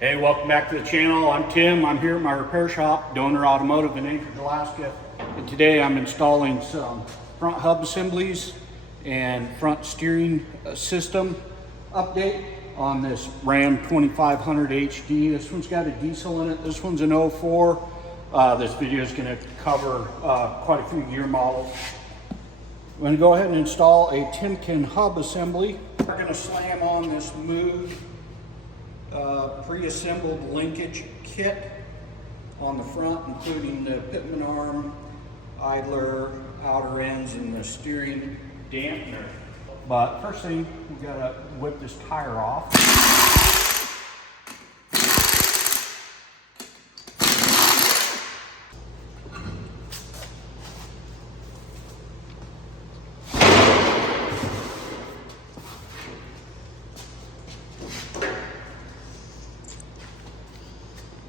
Hey, welcome back to the channel. I'm Tim. I'm here at my repair shop, Donor Automotive in Anchorage, Alaska. And today I'm installing some front hub assemblies and front steering system update on this Ram 2500 HD. This one's got a diesel in it. This one's an 04. This video is going to cover quite a few year models. I'm going to go ahead and install a Timken hub assembly. We're going to slam on this Moog pre-assembled linkage kit on the front, including the pitman arm, idler, outer ends, and the steering dampener. But first thing, we gotta whip this tire off.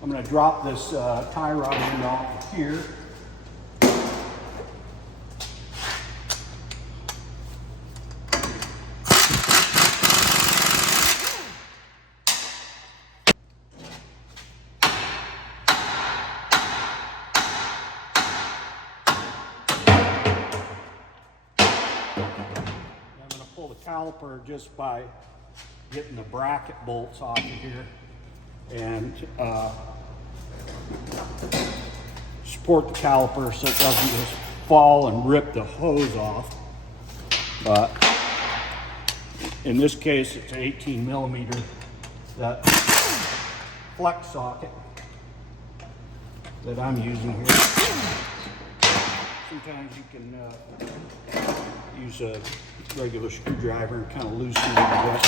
I'm going to drop this tie rod end off here. I'm going to pull the caliper just by getting the bracket bolts off of here and support the caliper so it doesn't just fall and rip the hose off. But in this case, it's an 18 millimeter that flex socket that I'm using here. Sometimes you can use a regular screwdriver and kind of loosen it a bit,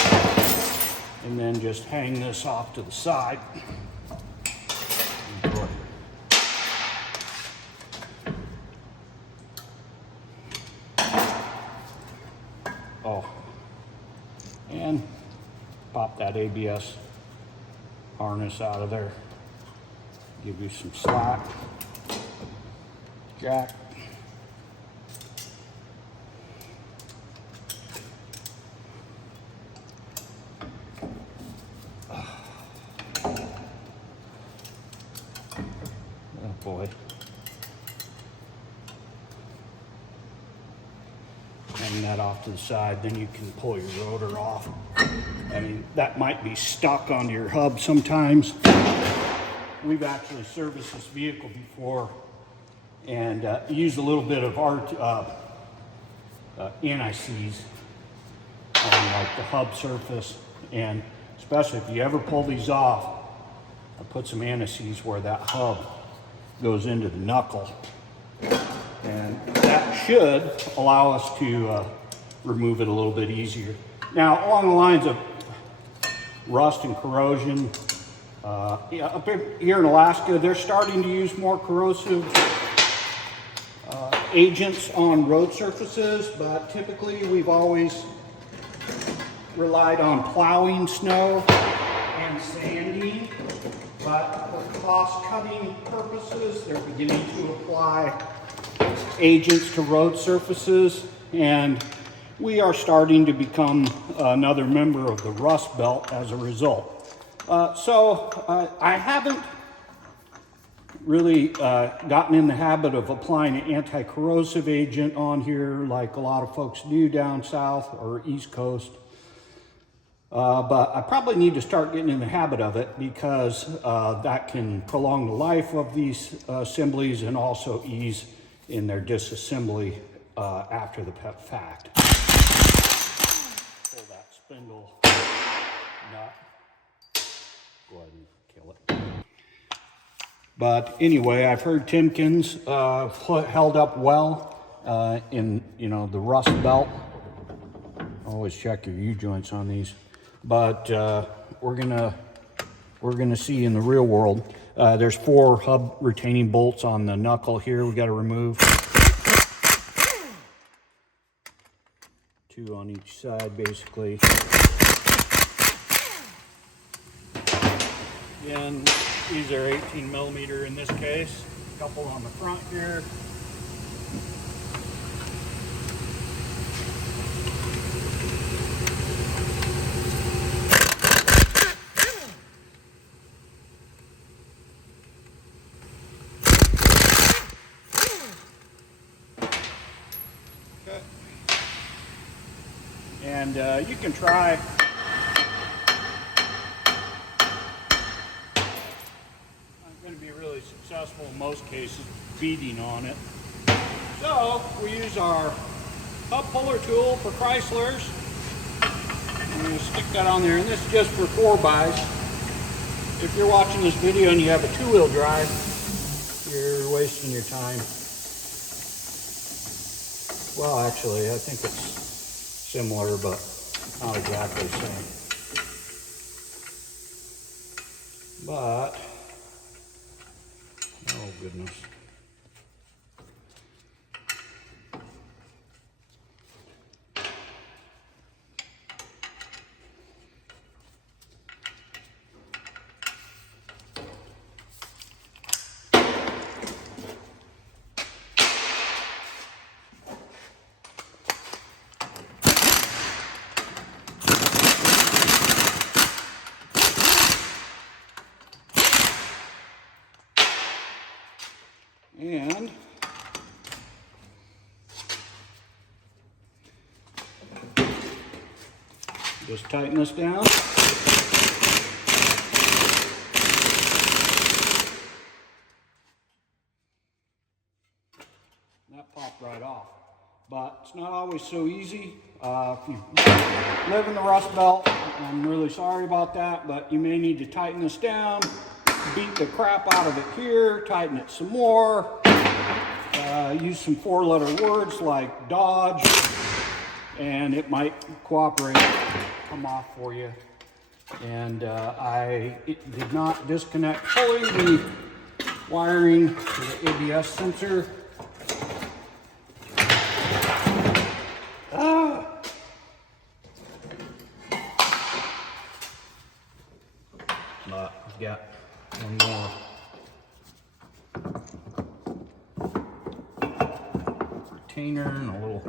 and then just hang this off to the side. And pop that ABS harness out of there. Give you some slack. Jack. Oh boy. Hang that off to the side, then you can pull your rotor off. I mean, that might be stuck onto your hub sometimes. We've actually serviced this vehicle before and used a little bit of our anti-seize on like the hub surface, and especially if you ever pull these off, I put some anti-seize where that hub goes into the knuckle. And that should allow us to remove it a little bit easier. Now, along the lines of rust and corrosion, up here in Alaska, they're starting to use more corrosive agents on road surfaces, but typically we've always relied on plowing snow and sanding. But for cost-cutting purposes, they're beginning to apply agents to road surfaces, and we are starting to become another member of the Rust Belt as a result. I haven't really gotten in the habit of applying an anti-corrosive agent on here like a lot of folks do down south or East Coast. But I probably need to start getting in the habit of it because that can prolong the life of these assemblies and also ease in their disassembly after the fact. Pull that spindle nut. Go ahead and kill it. But anyway, I've heard Timken's held up well in the Rust Belt. Always check your U-joints on these. But we're gonna see in the real world. There's 4 hub retaining bolts on the knuckle here we got to remove. 2 on each side, basically. Again, these are 18 millimeter in this case. A couple on the front here. And you can try. Not going to be really successful in most cases beating on it. So we use our hub puller tool for Chryslers. I'm going to stick that on there, and this is just for 4x. If you're watching this video and you have a 2-wheel drive, you're wasting your time. Well, actually, I think it's similar, but not exactly the same. But, oh goodness. And just tighten this down. That popped right off. But it's not always so easy. If you live in the Rust Belt, I'm really sorry about that, but you may need to tighten this down, beat the crap out of it here, tighten it some more, use some 4-letter words like Dodge, and it might cooperate, come off for you. And I did not disconnect fully the wiring to the ABS sensor. But I've got one more retainer and a little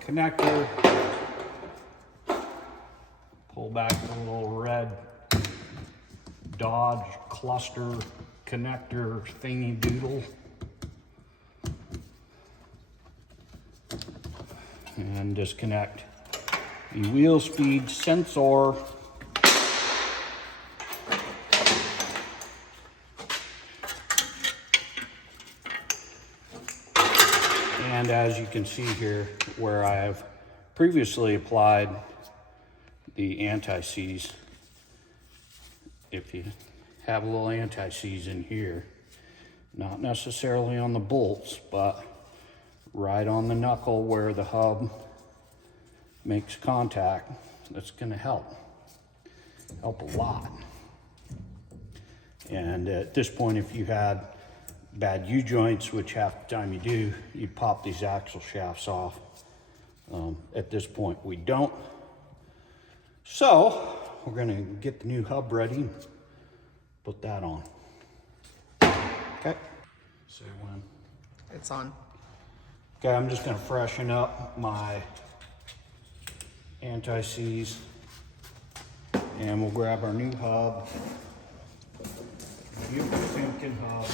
connector. Pull back the little red Dodge cluster connector thingy doodle. And disconnect the wheel speed sensor. And as you can see here, where I have previously applied the anti-seize, if you have a little anti-seize in here, not necessarily on the bolts, but right on the knuckle where the hub makes contact, that's going to help a lot. And at this point, if you had bad U-joints, which half the time you do, you'd pop these axle shafts off. At this point, we don't. So we're going to get the new hub ready and put that on. Okay. Say when. It's on. Okay, I'm just going to freshen up my anti-seize, and we'll grab our new hub. Beautiful Timken hub.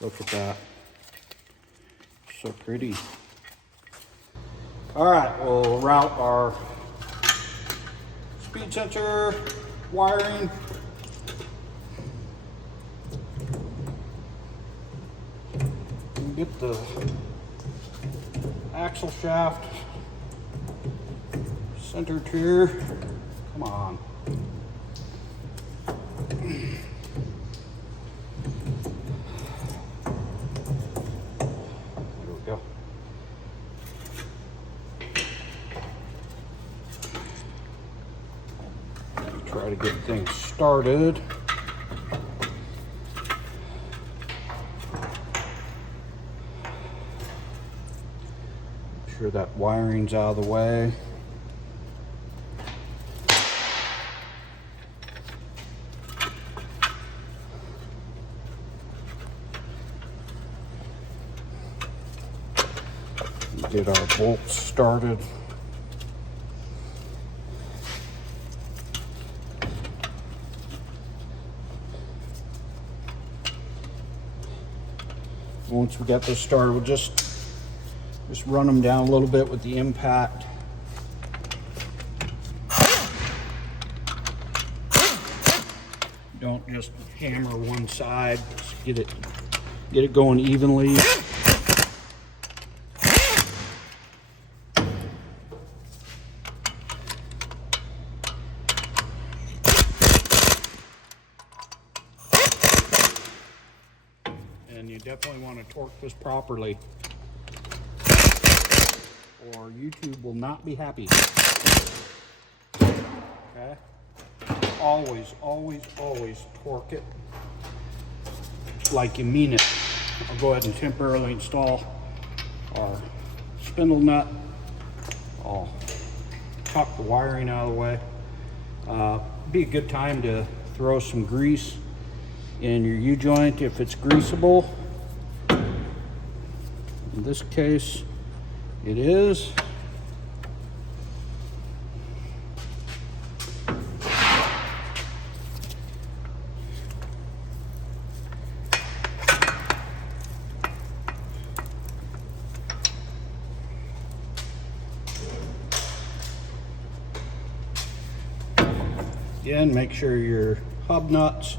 Look at that. So pretty. All right, we'll route our speed sensor wiring. And get the axle shaft centered here. Come on. Try to get things started. Make sure that wiring's out of the way. Get our bolts started. Once we got this started, we'll just run them down a little bit with the impact. Don't just hammer one side, just get it going evenly. And you definitely want to torque this properly, or YouTube will not be happy. Okay? Always, always, always torque it like you mean it. I'll go ahead and temporarily install our spindle nut. I'll tuck the wiring out of the way. Be a good time to throw some grease in your U-joint if it's greasable. In this case, it is. Again, make sure your hub nuts,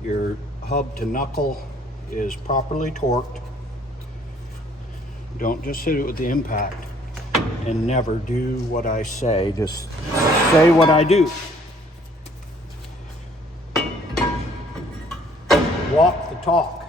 your hub to knuckle is properly torqued. Don't just hit it with the impact, and never do what I say, just say what I do. Walk the talk.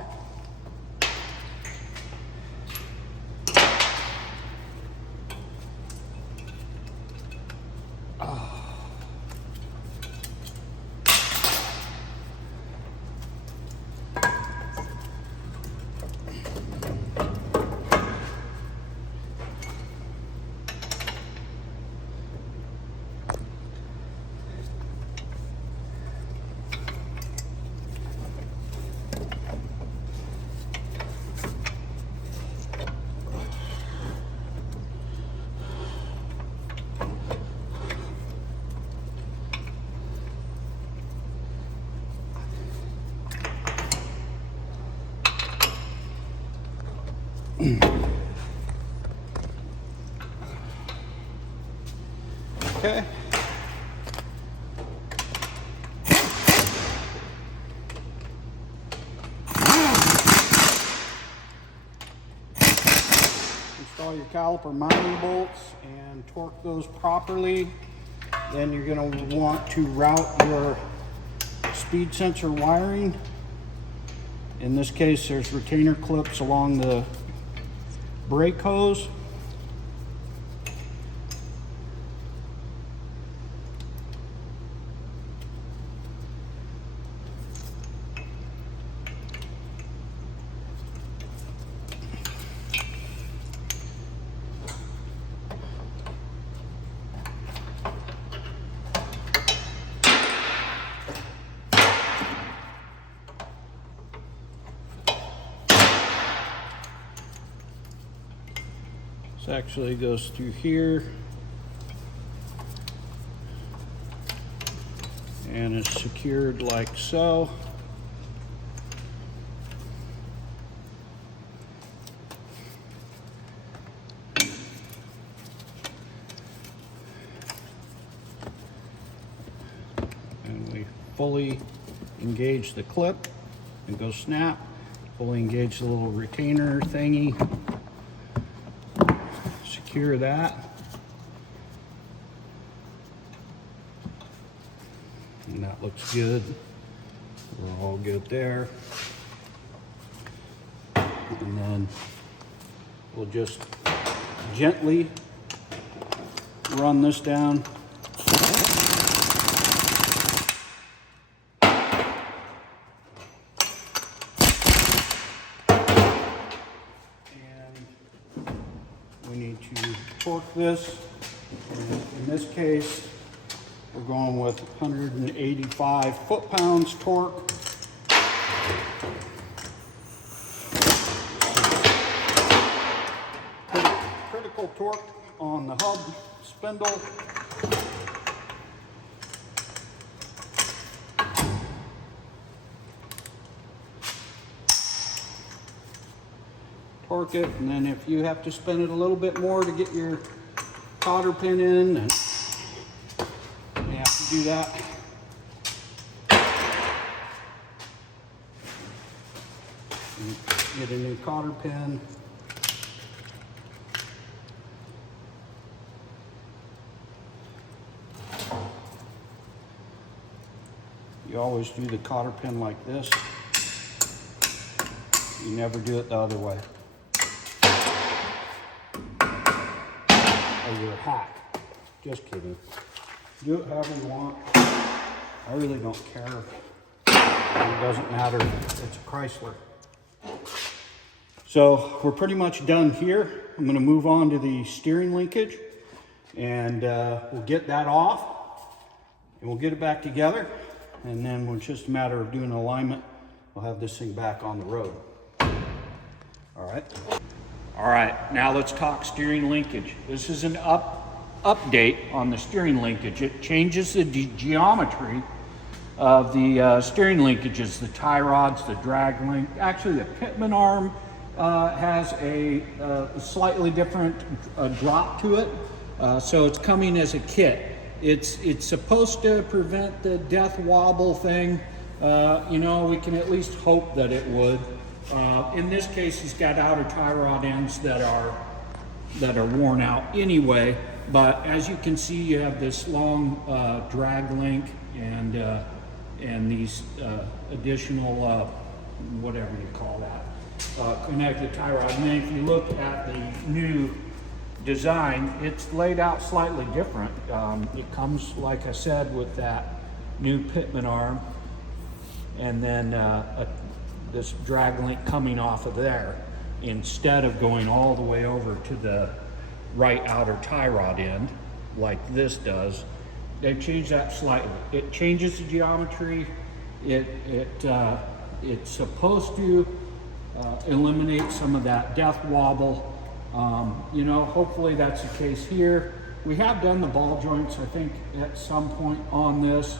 Okay. Install your caliper mounting bolts and torque those properly. Then you're going to want to route your speed sensor wiring. In this case, there's retainer clips along the brake hose. This actually goes through here and is secured like so. And we fully engage the clip and go snap. Fully engage the little retainer thingy. Secure that. And that looks good. We're all good there. And then we'll just gently run this down. We need to torque this. And in this case, we're going with 185 foot-pounds torque. Critical torque on the hub spindle. torque it, and then if you have to spin it a little bit more to get your cotter pin in, then you have to do that. Get a new cotter pin. You always do the cotter pin like this. You never do it the other way. Or you're a hack. Just kidding. Do it however you want. I really don't care. It doesn't matter. It's a Chrysler. So we're pretty much done here. I'm going to move on to the steering linkage, and we'll get that off and we'll get it back together, and then it's just a matter of doing alignment. We'll have this thing back on the road. All right, now let's talk steering linkage. This is an update on the steering linkage. It changes the geometry of the steering linkages, the tie rods, the drag link. Actually, the pitman arm has a slightly different drop to it, so it's coming as a kit. It's supposed to prevent the death wobble thing. You know, we can at least hope that it would. In this case, it's got outer tie rod ends that are worn out anyway. But as you can see, you have this long drag link and these additional whatever you call that, connected tie rod. And then if you look at the new design, it's laid out slightly different. It comes, like I said, with that new pitman arm, and then this drag link coming off of there, instead of going all the way over to the right outer tie rod end like this does. They've changed that slightly. It changes the geometry. It's supposed to eliminate some of that death wobble. You know, hopefully that's the case here. We have done the ball joints, I think, at some point on this,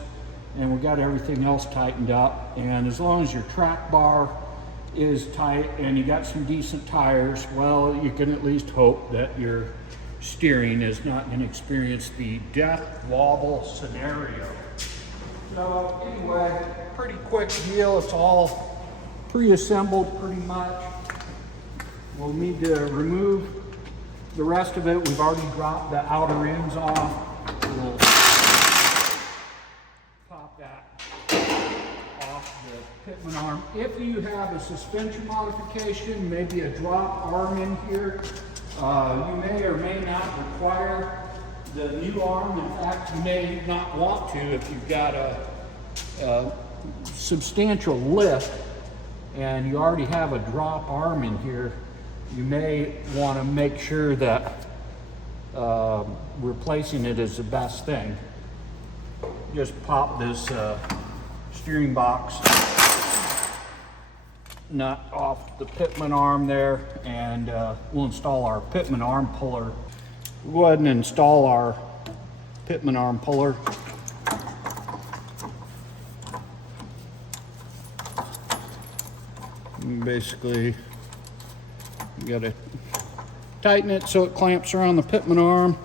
and we got everything else tightened up. And as long as your track bar is tight and you got some decent tires, well, you can at least hope that your steering is not going to experience the death wobble scenario. So anyway, pretty quick deal. It's all pre-assembled pretty much. We'll need to remove the rest of it. We've already dropped the outer ends off. We'll pop that off the pitman arm. If you have a suspension modification, maybe a drop arm in here, you may or may not require the new arm. In fact, you may not want to if you've got a substantial lift and you already have a drop arm in here. You may want to make sure that replacing it is the best thing. Just pop this steering box nut off the pitman arm there, and we'll install our pitman arm puller. We'll go ahead and install our pitman arm puller. And basically, you gotta tighten it so it clamps around the pitman arm.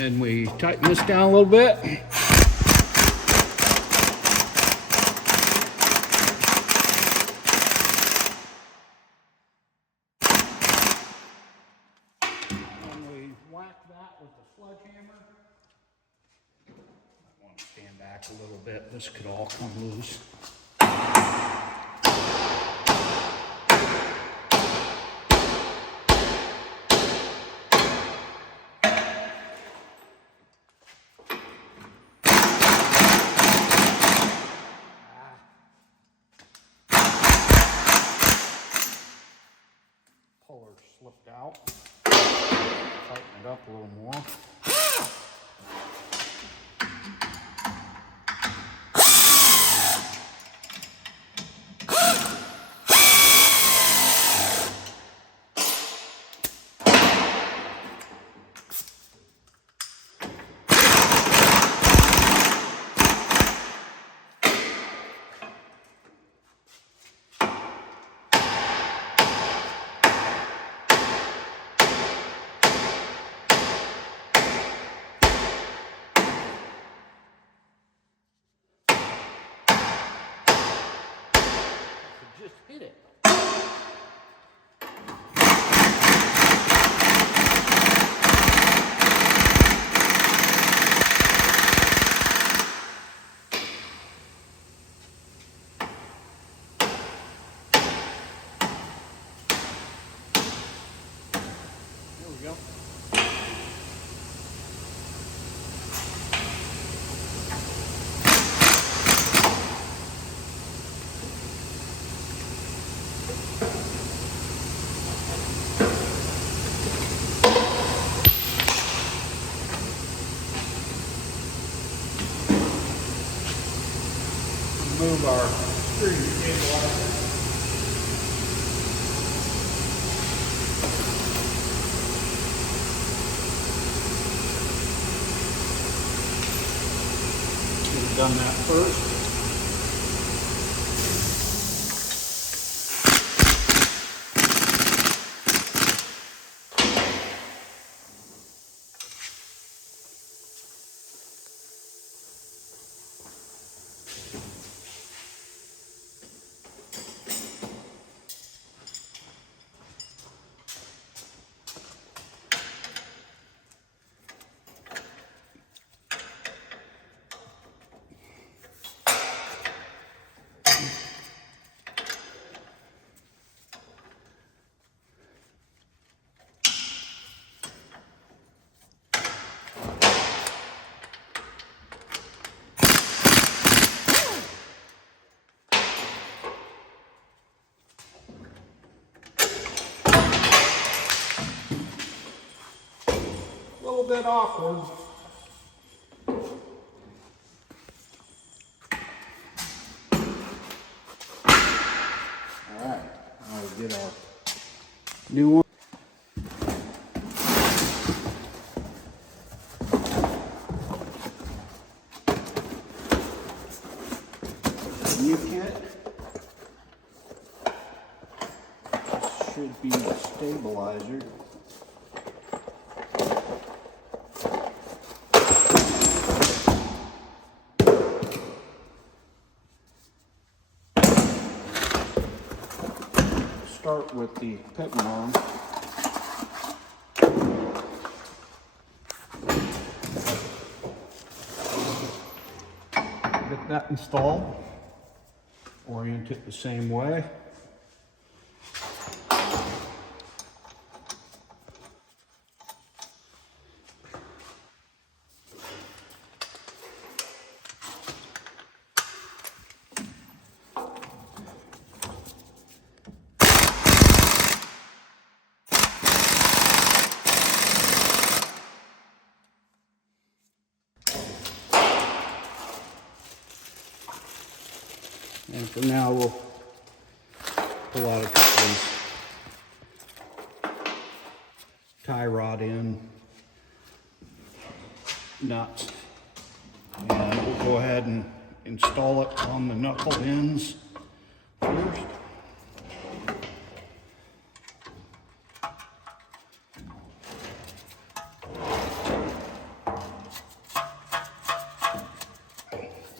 And we tighten this down a little bit. And we whack that with the sledgehammer. I want to stand back a little bit. This could all come loose. color slipped out. Tighten it up a little more. Just hit it. There we go. Move our steering stabilizer. Should have done that first. A little bit awkward. All right, I'll get our new one. New kit. This should be the stabilizer. Start with the pitman arm. Get that installed. Orient it the same way. And for now, we'll pull out a couple of tie rod in nuts. And we'll go ahead and install it on the knuckle ends first.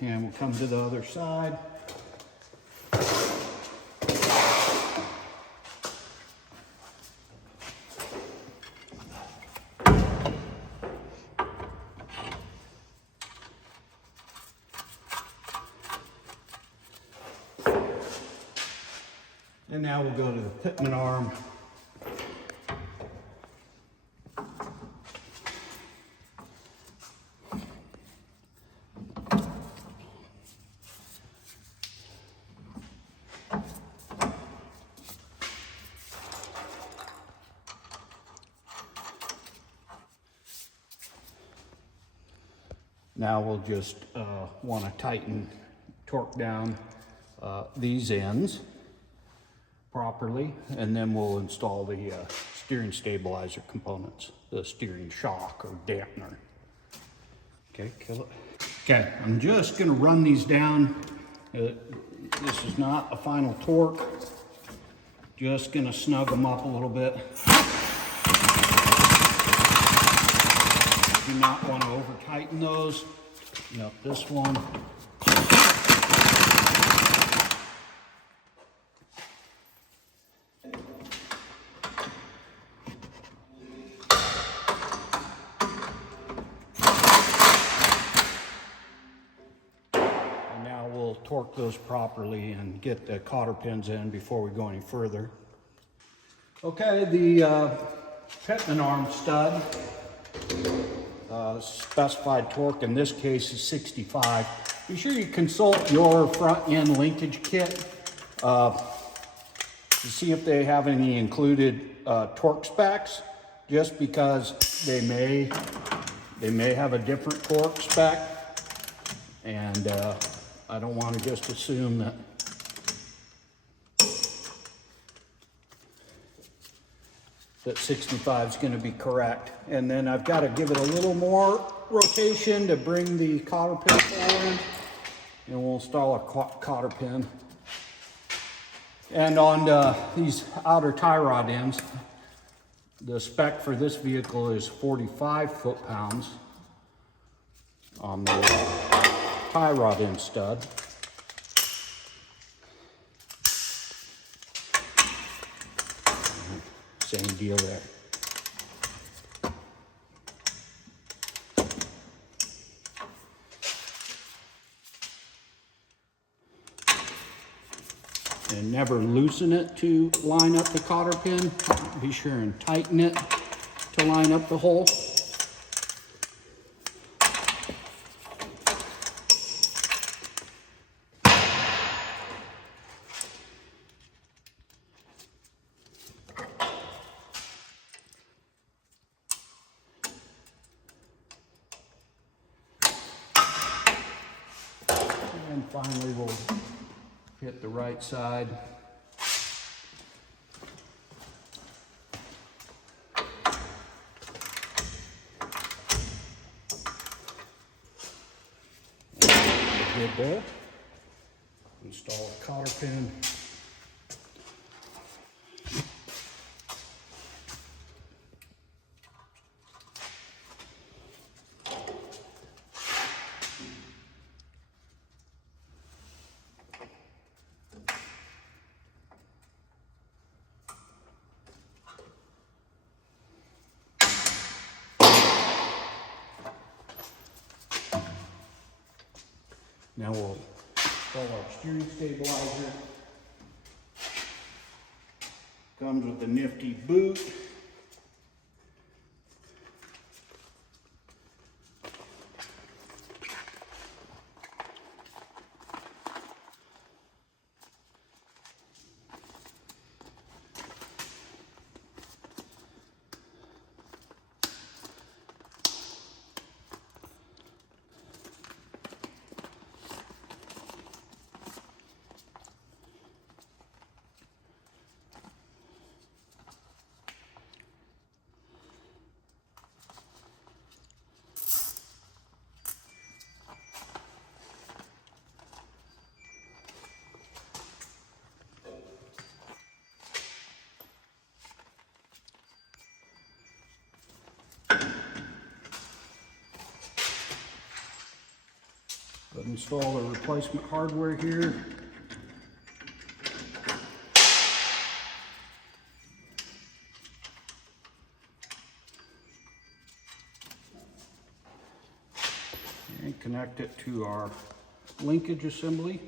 And we'll come to the other side. And now we'll go to the pitman arm. Now we'll just want to torque down these ends properly, and then we'll install the steering stabilizer components, the steering shock or dampener. Okay, kill it. Okay, I'm just gonna run these down. This is not a final torque. Just gonna snug them up a little bit. Do not want to over tighten those. Yep, this one. Torque those properly and get the cotter pins in before we go any further. Okay, the Pitman arm stud, specified torque in this case is 65. Be sure you consult your front end linkage kit to see if they have any included torque specs, just because they may have a different torque spec, and I don't want to just assume that 65 is going to be correct. And then I've got to give it a little more rotation to bring the cotter pin forward, and we'll install a cotter pin. And on these outer tie rod ends, the spec for this vehicle is 45 foot-pounds on the tie rod end stud. Same deal there. And never loosen it to line up the cotter pin. Be sure and tighten it to line up the hole. And finally, we'll hit the right side. Good there. Install a cotter pin. Now we'll install our steering stabilizer. Comes with a nifty boot. Install the replacement hardware here. And connect it to our linkage assembly.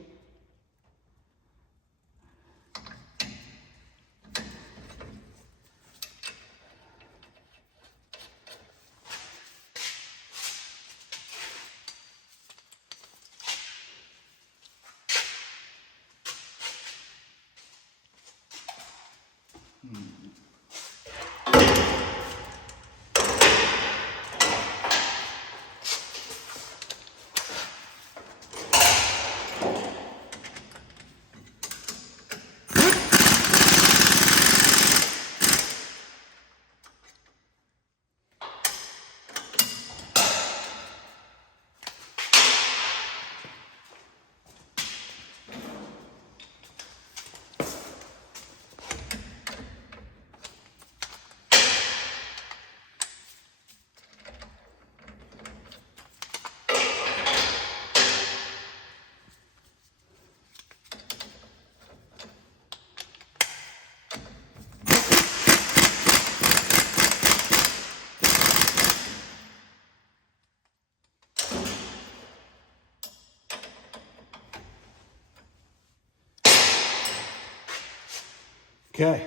Okay,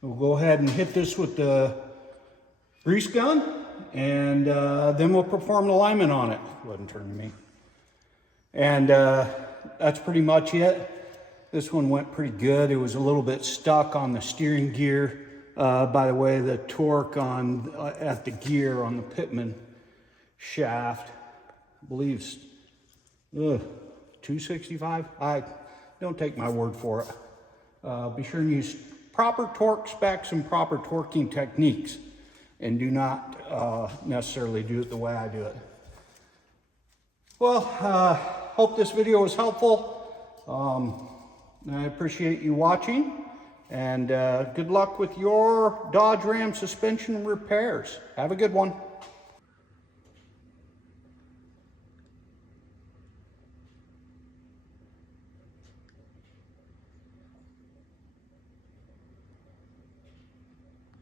we'll go ahead and hit this with the grease gun, and then we'll perform the alignment on it. Go ahead and turn to me. And that's pretty much it. This one went pretty good. It was a little bit stuck on the steering gear. By the way, the torque on at the gear on the Pitman shaft, I believe, 265. I don't take my word for it. Be sure and use proper torque specs and proper torquing techniques, and do not necessarily do it the way I do it. Well, hope this video was helpful. I appreciate you watching, and good luck with your Dodge Ram suspension repairs. Have a good one.